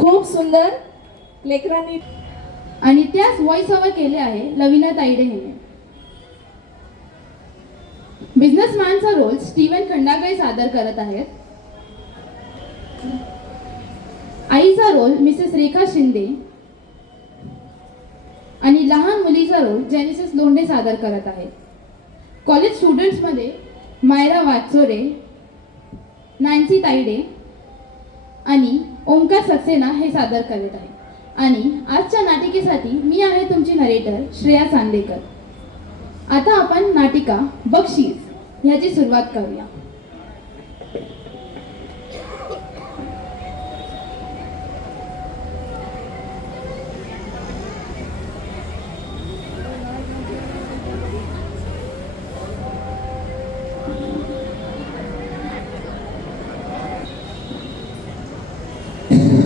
खूप सुंदर लेकरांनी आणि त्यास व्हॉइस ओव्हर केले आहे लविना तायडे हिने. बिझनेसमॅनचा रोल स्टीवन खंडागळे सादर करत आहेत. आईचा रोल मिसेस रेखा शिंदे आणि लहान मुलीचा रोल जेनिसिस लोंढे सादर करत आहेत. कॉलेज स्टुडंट्समध्ये मायरा वागचोरे, नॅन्सी तायडे आणि ओंकार सक्सेना हे सादर करत आहे. आणि आजच्या नाटिकेसाठी मी आहे तुमची नरेटर श्रेया चांदेकर. आता आपण नाटिका बक्षीस ह्याची सुरुवात करूया.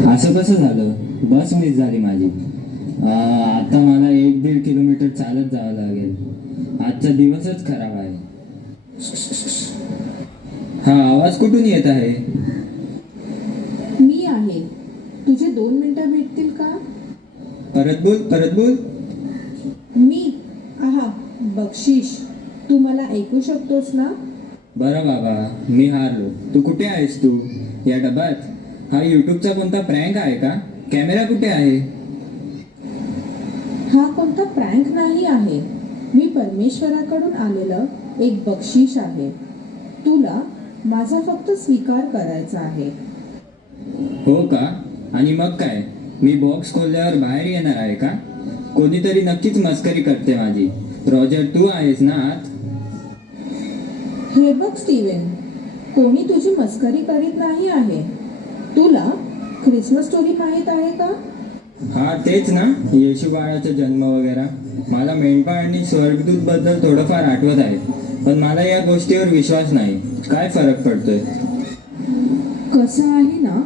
असं कसं झालं? बस मिस झाली माझी. आता मला 1-1.5 किलोमीटर चालत जावं लागेल. आजचा दिवसच खराब आहे. हा आवाज कुठून येत आहे? मी आहे. तुझे 2 मिनिटं भेटतील का? परत बोल. मी बक्षीस. तू मला ऐकू शकतोस ना? बरं बाबा, मी हारलो. तू कुठे आहेस? तू या डब्यात? हा यूट्यूबचा कोणता प्रँक आहे का? कॅमेरा कुठे आहे? हा कोणता प्रँक नाही आहे. मी परमेश्वराकडून आलेलं एक बक्षीस आहे. तुला माझा फक्त स्वीकार करायचा आहे. हो का? आणि मग काय? मी बॉक्स खोलल्यावर बाहेर येणार आहे का? कोणीतरी नक्कीच मस्करी करते माझी. रॉजर, तू आहेस ना आत? हे बघ स्टीव्हन, कोणी तुझी मस्करी करीत नाही आहे. तुला ख्रिसमस स्टोरी माहीत आहे का? हा तेच ना, येशू बाळाचा जन्म वगैरे. मला मेंढपाळ आणि स्वर्गदूत बद्दल थोडंफार आठवत आहे, पण मला या गोष्टीवर विश्वास नाही. काय फरक पडतोय? कसं आहे ना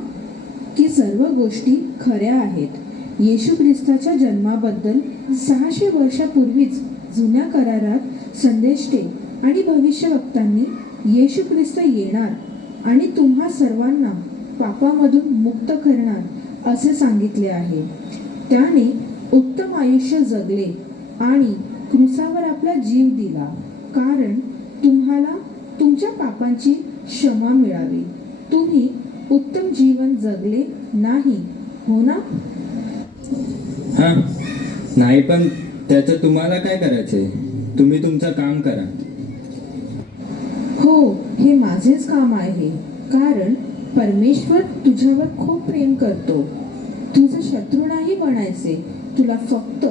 की सर्व गोष्टी खऱ्या आहेत. येशू ख्रिस्ताच्या जन्माबद्दल 600 वर्षापूर्वीच जुन्या करारात संदेष्टे आणि भविष्यवक्तांनी येशू ख्रिस्त येणार आणि तुम्हा सर्वांना पापामधून मुक्त करणार असे सांगितले आहे. त्याने उत्तम आयुष्य जगले आणि क्रूसावर आपला जीव दिला, कारण तुम्हाला तुमच्या पापांची क्षमा मिळावी. तुम्ही उत्तम जीवन जगले नाही, हो ना? हा नाही, पण त्याचं तुम्हाला काय करायचंय? तुम्ही तुमचं काम करा. हो, हे माझेच काम आहे, कारण परमेश्वर तुझ्यावर खूप प्रेम करतो. तुझं शत्रू नाही बनायचे. तुला फक्त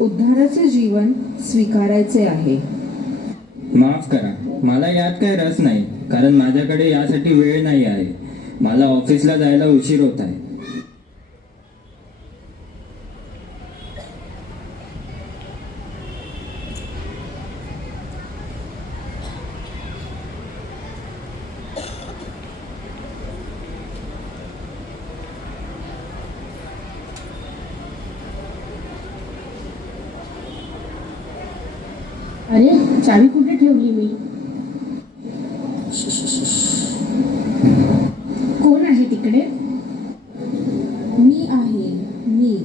उद्धाराचे जीवन स्वीकारायचे आहे. माफ करा, मला यात काय रस नाही, कारण माझ्याकडे यासाठी वेळ नाही आहे. मला ऑफिसला जायला उशीर होत आहे. अरे, चावी कुठे ठेवली मी? कोण आहे तिकडे? मी आहे. मी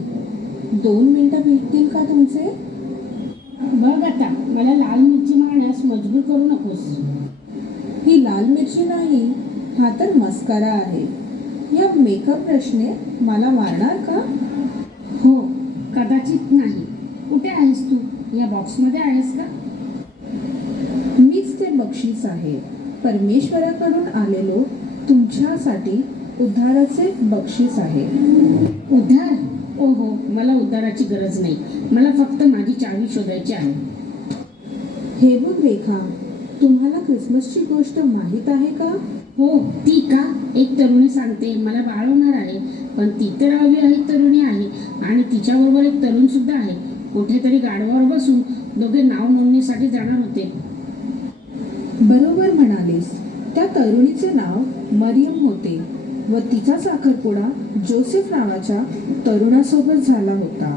2 मिनिटं भेटतील का तुमचे? बघ आता, मला लाल मिरची मारण्यास मजबूर करू नकोस. ही लाल मिरची नाही, हा तर मस्कारा आहे. या मेकअप ब्रशने मला मारणार का? हो, कदाचित नाही. कुठे आहेस तू? या बॉक्समध्ये आहेस का? मीच ते बक्षीस आहे. परमेश्वराकडून आलेलो तुमच्यासाठी उद्धाराचे बक्षीस आहे. उद्धार? ओहो, मला उद्धाराची गरज नाही. मला फक्त माझी चावी शोधायची आहे. हे बघ रेखा, तुम्हाला क्रिसमसची गोष्ट माहीत आहे का? हो, ती का? एक तरुणी सांगते मला बाळ होणार आहे, पण ती तर अविवाहित तरुणी आहे आणि तिच्याबरोबर एक तरुण सुद्धा आहे. कुठेतरी गाढवावर बसून दोघे नाव नोंदणीसाठी जाणार होते. बरोबर म्हणालीस. त्या तरुणीचे नाव मरियम होते व तिचा साखरपुडा जोसेफ नावाच्या तरुणासोबत झाला होता.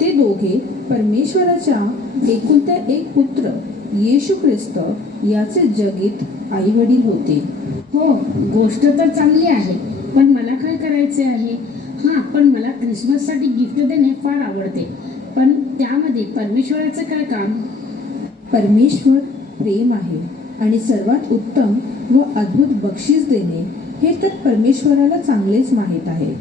ते दोघे परमेश्वराच्या एकुलत्या एक पुत्र येशू ख्रिस्त याचे जगीत आईवडील होते. हो, गोष्ट तर चांगली आहे, पण मला काय करायचे आहे? हां, पण मला क्रिसमससाठी गिफ्ट देणे फार आवडते. पण त्यामध्ये परमेश्वराचं काय काम? परमेश्वर प्रेम आहे आणि सर्वात उत्तम व अद्भुत बक्षीस देणे हे तर परमेश्वराला चांगलेच माहीत आहे.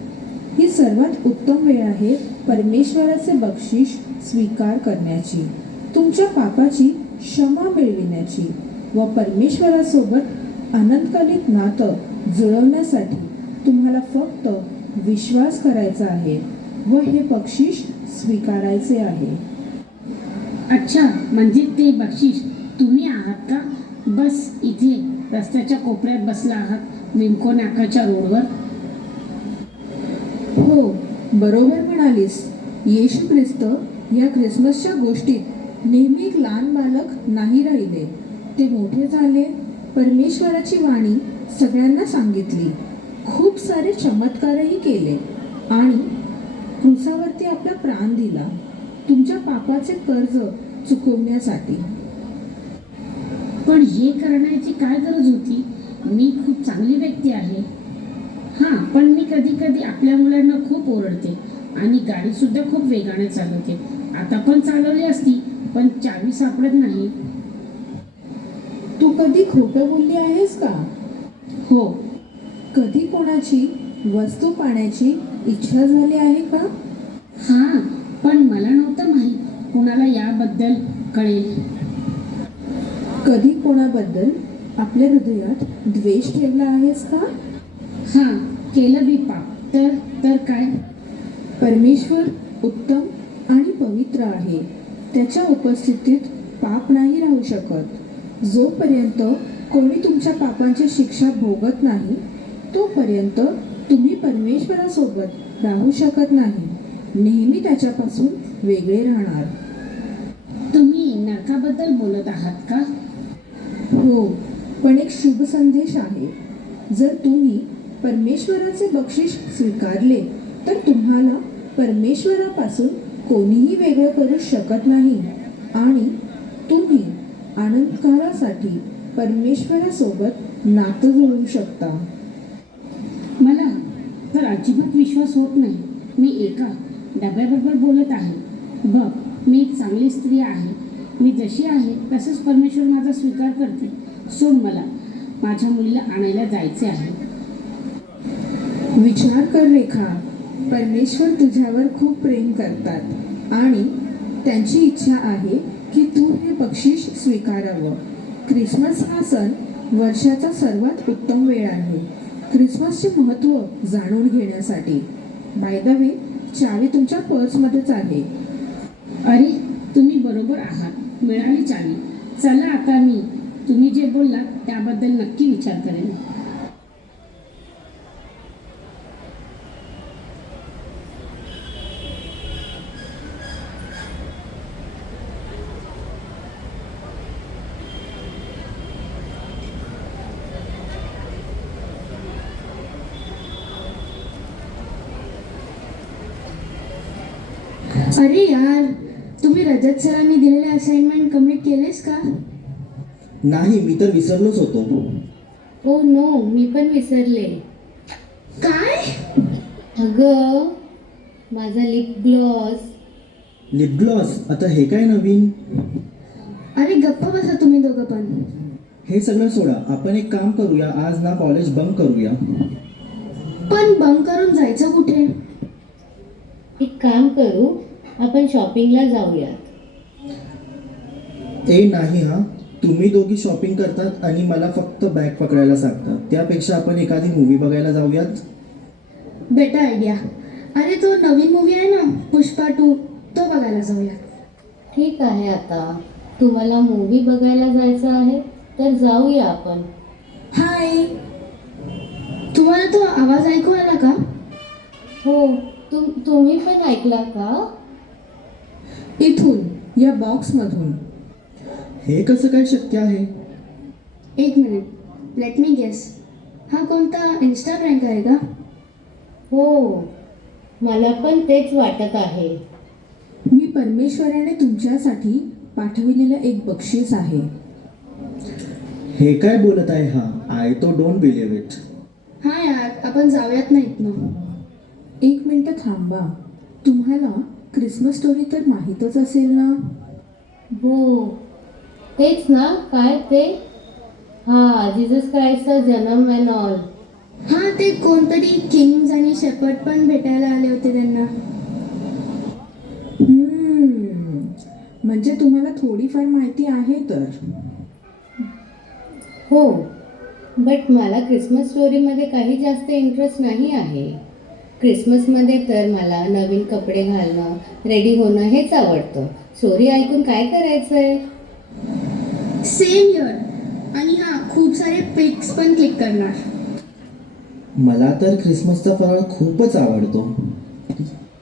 ही सर्वात उत्तम वेळ आहे परमेश्वराचे बक्षीस स्वीकार करण्याची, तुमच्या पापाची क्षमा मिळविण्याची व परमेश्वरासोबत अनंतकालिक नातं जुळवण्यासाठी तुम्हाला फक्त विश्वास करायचा आहे व हे बक्षीस स्वीकारायचे आहे. अच्छा, म्हणजे ते बक्षीस तुम्ही आहात का? बस इथे रस्त्याच्या कोपऱ्यात बसला आहात विमको नाकाच्या रोडवर? हो, बरोबर म्हणालीस. येशू ख्रिस्त या ख्रिसमसच्या गोष्टीत नेहमी एक लहान बालक नाही राहिले. ते मोठे झाले, परमेश्वराची वाणी सगळ्यांना सांगितली, खूप सारे चमत्कारही केले आणि क्रुसावरती आपला प्राण दिला तुमच्या पापाचे कर्ज चुकवण्यासाठी. पण हे करण्याची काय गरज होती? मी खूप चांगली व्यक्ती आहे. हां, पण मी कधी कधी आपल्या मुलांना खूप ओरडते आणि गाडीसुद्धा खूप वेगाने चालवते. आता पण चालवली असती, पण चावी सापडत नाही. तू कधी खोटं बोलली आहेस का? हो. कधी कोणाची वस्तू पाण्याची इच्छा झाली आहे का? हां, पण मला नव्हतं माहीत कुणाला याबद्दल कळेल. कधी कोणाबद्दल आपल्या हृदयात द्वेष ठेवला आहेस का? हां, केलं बी पाप तर काय? परमेश्वर उत्तम आणि पवित्र आहे. त्याच्या उपस्थितीत पाप नाही राहू शकत. जोपर्यंत कोणी तुमच्या पापांची शिक्षा भोगत नाही तोपर्यंत तुम्ही परमेश्वरासोबत राहू शकत नाही. नेहमी त्याच्यापासून वेगळे राहणार. तुम्ही नरकाबद्दल बोलत आहात का? हो, पण एक शुभ संदेश आहे. जर तुम्ही परमेश्वराचे बक्षीस स्वीकारले तर तुम्हाला परमेश्वरापासून कोणीही वेगळं करू शकत नाही आणि तुम्ही अनंतकाळासाठी परमेश्वरासोबत नातं जुळवू शकता. मला तर अजिबात विश्वास होत नाही. मी एका डब्याबरोबर बोलत आहे. बघ, मी एक चांगली स्त्री आहे. मी जशी आहे तसंच परमेश्वर माझा स्वीकार करते. सोड मला. माझ्या मुलीला आणायला जायचे आहे. विचार कर रेखा, परमेश्वर तुझ्यावर खूप प्रेम करतात आणि त्यांची इच्छा आहे की तू हे बक्षीस स्वीकारावं. क्रिसमस हा सण वर्षाचा सर्वात उत्तम वेळ आहे क्रिसमसचे महत्त्व जाणून घेण्यासाठी. बाय द वे, चावी तुमच्या पर्समध्येच आहे. अरे, तुम्ही बरोबर आहात. मिळाली चावी. चला आता मी तुम्ही जे बोललात त्याबद्दल नक्की विचार करेन. अरे यार, तुम्ही रजत सरांनी दिलेले असाइनमेंट कम्प्लीट केलेस का? नाही, मी तर विसरलोच होतो. ओ नो, मी पण विसरले. काय? अगं, माझा लिप ग्लॉस. Lip gloss? आता हे काय नवीन? अरे गप्प बसा तुम्ही दोघं पण. हे सगळं सोडा. आपण एक काम करूया, आज ना कॉलेज बंक करूया. पण बंक करून जायचं कुठे? एक काम करू, आपण शॉपिंगला जाऊया. नाही हां, तुम्ही दोघी शॉपिंग करतात आणि मला फक्त बॅग पकडायला सांगतात. त्यापेक्षा आपण एखादी मूवी बघायला जाऊयात. Better idea. अरे तो नवीन मूवी आहे ना, पुष्पा 2, तो बघायला जाऊया. ठीक आहे, आता तुम्हाला मूवी बघायला जायचं आहे तर जाऊया आपण. हाय, तुम्हाला तो आवाज ऐकू आला का? हो, तुम्ही पण ऐकला का? इथून, या बॉक्समधून. हे कसं काय शक्य आहे? एक मिनिट, लेट मी गेस. हा कोणता इन्स्टा प्रँक आहे का? हो, मला पण तेच वाटत आहे. मी परमेश्वराने तुमच्यासाठी पाठविलेलं एक बक्षीस आहे. हे काय बोलत आहे हा? आय तो डोंट बिलीव्ह इट. हा यार, आपण जाऊयात ना इथनं. एक मिनटं थांबा. तुम्हाला क्रिसमस स्टोरी तर माहीतच असेल ना? हो तेच ना, काय ते? हा, जीसस क्राइस्टचा जन्म अँड ऑल. हां, ते कोणतरी किंग्ज आणि शेपर्ड पण भेटायला आले होते त्यांना. म्हणजे तुम्हाला थोडीफार माहिती आहे तर. हो, बट मला क्रिसमस स्टोरीमध्ये काही जास्त इंटरेस्ट नाही आहे. क्रिसमसमध्ये तर मला नवीन कपडे घालणं, रेडी होणं हेच आवडतं. स्टोरी ऐकून काय करायचं आहे? Same year. आणि हां, खूप सारे पिक्स पण क्लिक करणार. मला तर ख्रिसमसचा फराळ खूपच आवडतो.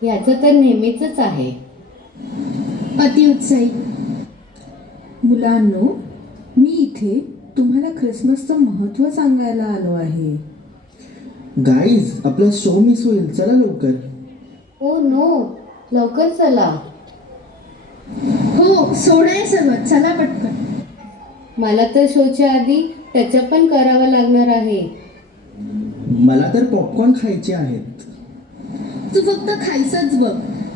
याचं तर नेहमीचंच आहे. अतिउत्साही. मुलांनो, मी इथे तुम्हाला ख्रिसमसचं महत्त्व सांगायला आलो आहे. गाईज, आपला शो मिस होईल, चला लवकर. ओ नो, लवकर चला. हो, सोडाय सगळं, चला पटकन. मला तर शोच्या आधी टचअप पण करावं लागणार आहे. मला तर पॉपकॉर्न खायचे आहेत. तू फक्त खायचंच बघ.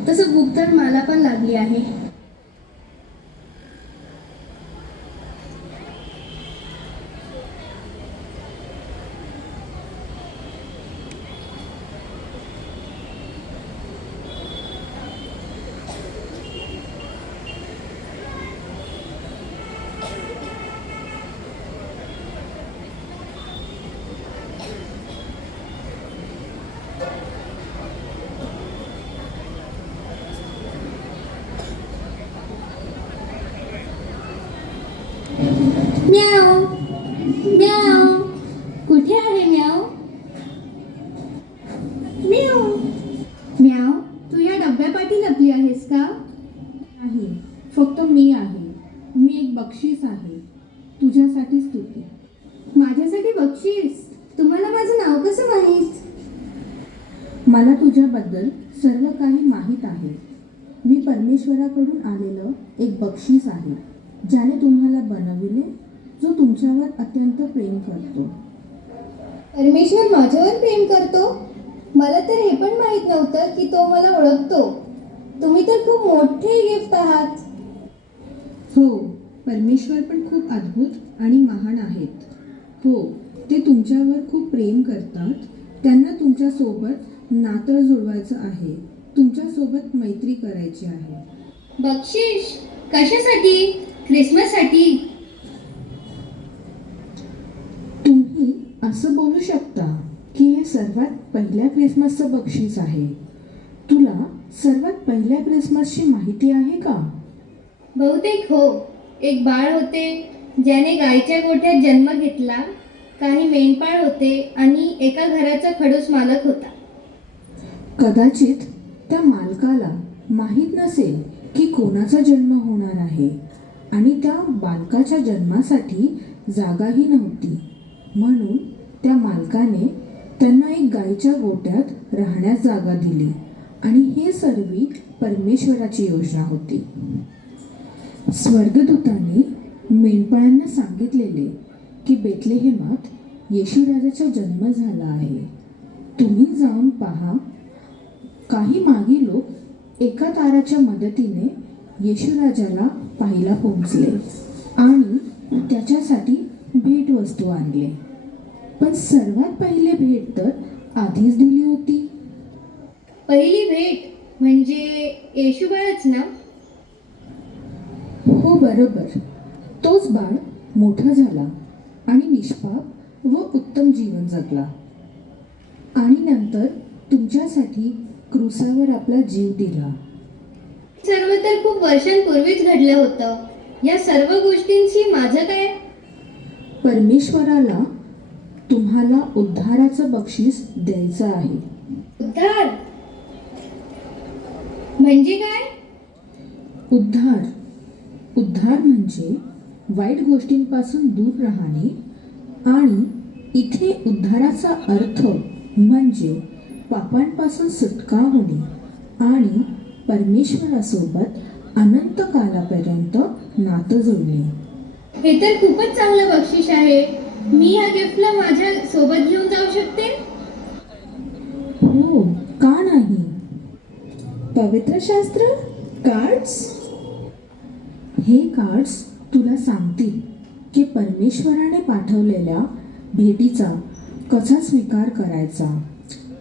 तसं भूक तर मला पण लागली आहे. म्याव म्याव, कुठे आहे म्याव? म्याव म्याव, तू या डब्यापाठी लपली आहेस का? नाही, फक्त मी आहे. मी एक बक्षीस आहे तुझ्यासाठी स्तुती. माझ्यासाठी बक्षीस? तुम्हाला माझं नाव कसं माहीत? मला तुझ्याबद्दल सर्व काही माहीत आहे. मी परमेश्वराकडून आलेलं एक बक्षीस आहे, ज्याने तुम्हाला बनविले, जो तुमच्यावर अत्यंत प्रेम करतो. परमेश्वर माझ्यावर प्रेम करतो? मला तर हे पण माहीत नव्हतं की तो मला ओळखतो. तुम्ही तर खूप मोठे गिफ्ट आहात. हो, परमेश्वर पण खूप अद्भुत आणि महान आहेत. हो, ते तुमच्यावर खूप प्रेम करतात. त्यांना तुमच्यासोबत नातं जुळवायचं आहे, तुमच्यासोबत मैत्री करायची आहे. बक्षीस? कशासाठी? क्रिसमससाठी? तुम्ही असं बोलू शकता की हे सर्वात पहिल्या क्रिसमसचं बक्षीस आहे. तुला सर्वात पहिल्या क्रिसमसची माहिती आहे का? बहुतेक हो. एक बाळ होते ज्याने गायीच्या गोठ्यात जन्म घेतला. काही मेंढपाळ होते आणि एका घराचा खडूस मालक होता. कदाचित त्या मालकाला माहीत नसेल की कोणाचा जन्म होणार आहे आणि त्या बालकाच्या जन्मासाठी जागाही नव्हती. म्हणून त्या मालकाने त्यांना एक गायीच्या गोठ्यात राहण्यास जागा दिली आणि हे सर्व परमेश्वराची योजना होती. स्वर्गदूताने मेंढपाळांना सांगितलेले की बेथलेहेमात येशू राजाचा जन्म झाला आहे. तुम्ही जाऊन पहा. काही मागी लोक एका ताराच्या मदतीने येशू राजाला पाहायला पोहोचले आणि त्याच्यासाठी भेटवस्तू आणले. पण सर्वात पहिले भेट तर आधीच दिली होती. पहिली भेट म्हणजे येशू बाळच ना? हो, बरोबर. तोच बाळ मोठा झाला आणि निष्पाप व उत्तम जीवन जगला आणि नंतर तुमच्यासाठी क्रूसावर आपला जीव दिला. सर्व तर खूप वर्षांपूर्वीच घडलं होतं. या सर्व गोष्टींशी माझं काय? परमेश्वराला तुम्हाला उद्धाराचं बक्षीस द्यायचं आहे. उद्धार म्हणजे काय? उद्धार म्हणजे वाईट गोष्टींपासून दूर राहणे. आणि इथे उद्धाराचा अर्थ म्हणजे पापांपासून सुटका होणे आणि परमेश्वरासोबत अनंत कालापर्यंत नातं जुळणे. हे तर खूपच चांगलं बक्षीस आहे. मी या गिफ्टला माझ्या सोबत घेऊन जाऊ शकते? हो, का नाही? पवित्र शास्त्र कार्ड्स? हे कार्ड्स तुला सांगतील की परमेश्वराने पाठवलेल्या भेटीचा कसा स्वीकार करायचा.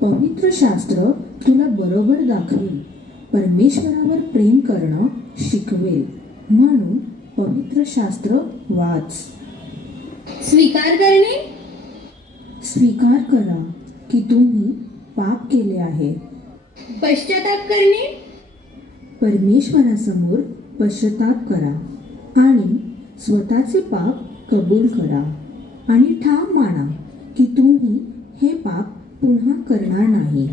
पवित्र शास्त्र तुला बरोबर दाखवेल, परमेश्वरावर प्रेम करणं शिकवेल. म्हणून पवित्र शास्त्र वाच. स्वीकार करणे. स्वीकार करा की तुम्ही पाप केले आहे. पश्चाताप करणे. परमेश्वरासमोर पश्चाताप करा आणि स्वतःचे पाप कबूल करा आणि ठाम माना की तुम्ही हे पाप पुन्हा करणार नाही.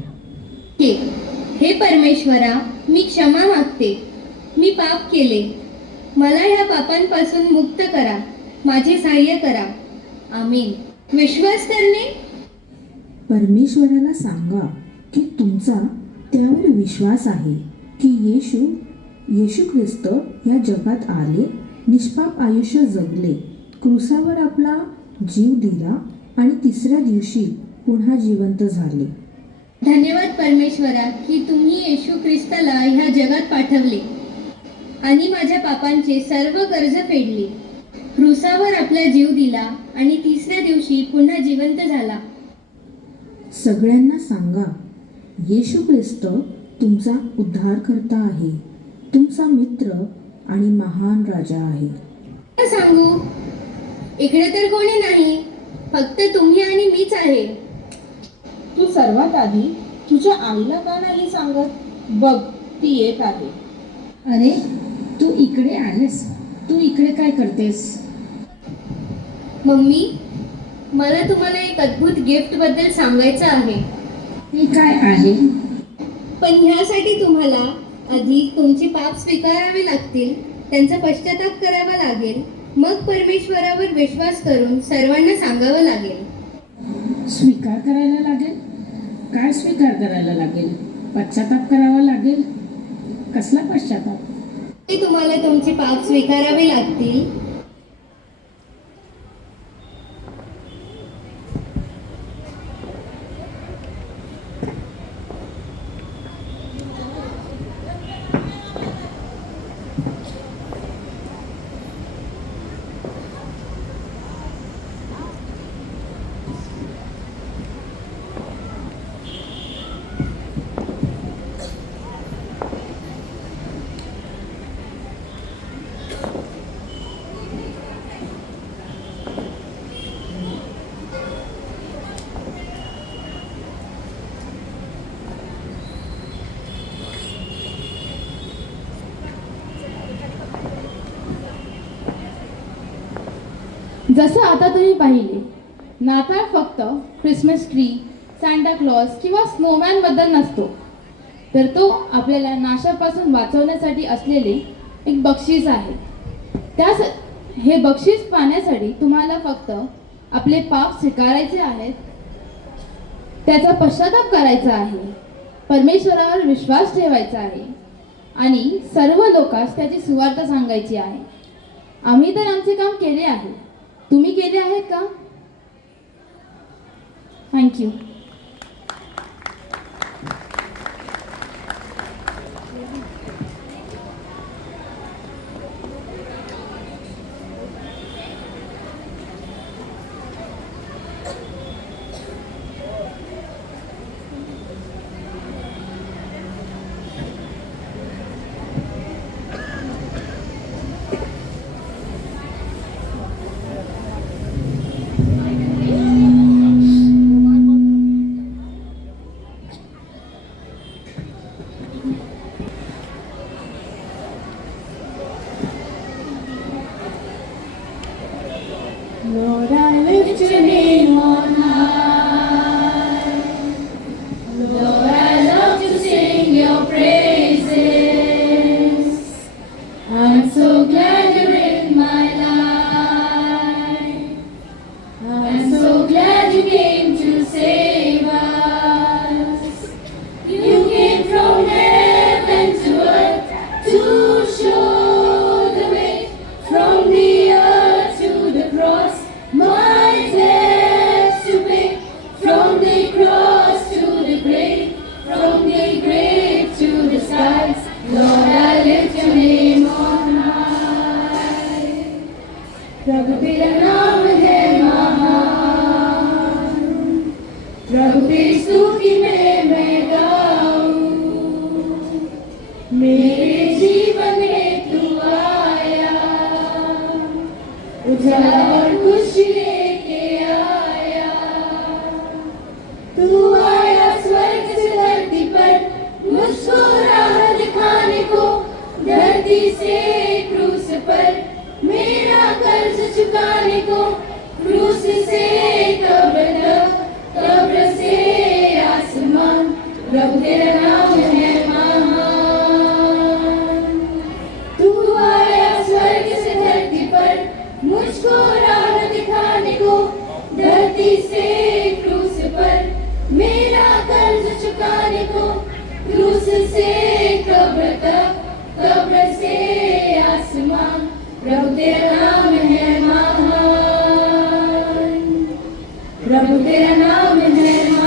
हे परमेश्वरा, मी क्षमा मागते. मी पाप केले. मला ह्या पापांपासून मुक्त करा. माझे सहाय्य करा. आमीन. विश्वास करणे. परमेश्वराला सांगा की तुमचा त्यावर विश्वास आहे की येशू ख्रिस्त या जगात आले, निष्पाप आयुष्य जगले, क्रूसावर आपला जीव दिला आणि तिसऱ्या दिवशी पुन्हा जिवंत झाले. धन्यवाद परमेश्वरा की तुम्ही येशू ख्रिस्ताला ह्या जगात पाठवले आणि माझ्या पापांचे सर्व कर्ज फेडले, क्रूसावर आपला जीव दिला आणि तिसऱ्या दिवशी पुन्हा जिवंत झाला. सगळ्यांना सांगा, येशू ख्रिस्त तुमचा उद्धारकर्ता आहे, तुमचा मित्र आणि महान राजा आहे. सांगू, इकडे तर कोणी नाही, फक्त तुम्ही आणि मीच आहे. तू सर्वात आधी तुझ्या आईला का नाही सांगत? बघ, ती येत आहे. अरे, तू इकडे आहेस. तू इकडे काय करतेस? मम्मी, मला तुम्हाला एक अद्भुत गिफ्ट बद्दल सांगायचं आहे. ते काय आहे? पण ह्यासाठी तुम्हाला आधी तुमचे पाप स्वीकारावे लागतील, त्यांचा पश्चाताप करावा लागेल, मग परमेश्वरावर विश्वास करून सर्वांना सांगावं लागेल. स्वीकार करायला लागेल? काय स्वीकार करायला लागेल? पश्चाताप करावा लागेल? कसला पश्चाताप? ते तुम्हाला तुमचे पाप स्वीकारावे लागतील. जसं आता तुम्ही पाहिले, नाताळ फक्त ख्रिसमस ट्री, सांता क्लॉज किंवा स्नोमॅनबद्दल नसतो, तर तो आपल्याला नाशापासून वाचवण्यासाठी असलेले एक बक्षीस आहे. हे बक्षीस पाहण्यासाठी तुम्हाला फक्त आपले पाप स्वीकारायचे आहेत, त्याचा पश्चाताप करायचा आहे, परमेश्वरावर विश्वास ठेवायचा आहे आणि सर्व लोकांस त्याची सुवार्थ सांगायची आहे. आम्ही तर आमचे काम केले आहे. तुम्ही केले आहेत का? थँक्यू. चुकाने को, क्रूस से कब्र तक, कब्र से आसमान, प्रभु तेरा नाम है महान। तू आया स्वर्ग से धरती पर, मुझको राह दिखाने को, धरती से क्रूस पर मेरा कर्ज चुकाने को, क्रूस से कब्र तक, कब्र से आसमान, प्रभु तेरा नाम है महान, प्रभु तेरा नाम है महान।